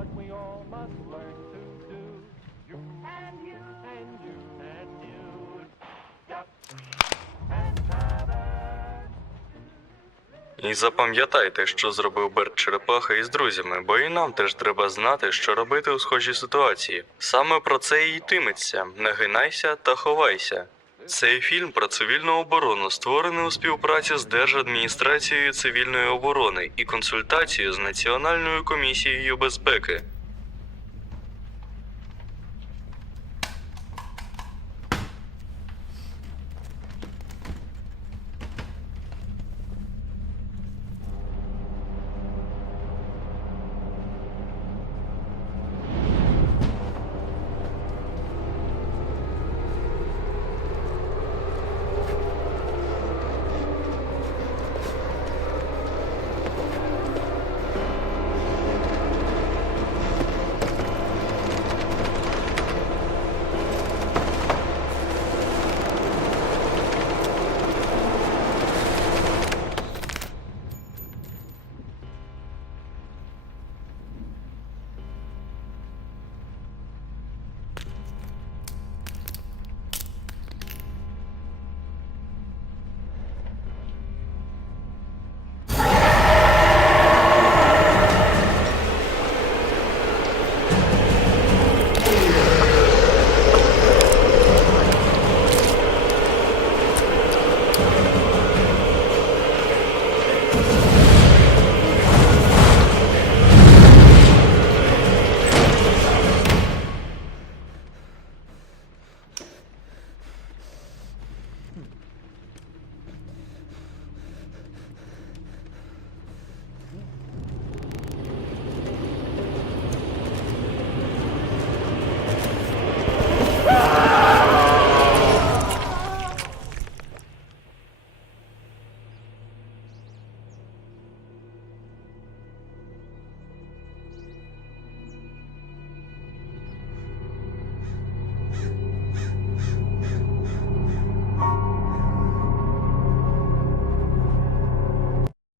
must learn to do. You and you and you and you. І запам'ятайте, що зробив Берт Черепаха із друзями, бо і нам теж треба знати, що робити у схожій ситуації. Саме про це і йтиметься: нагинайся та ховайся. Цей фільм про цивільну оборону створений у співпраці з Держадміністрацією цивільної оборони і консультацією з Національною комісією безпеки.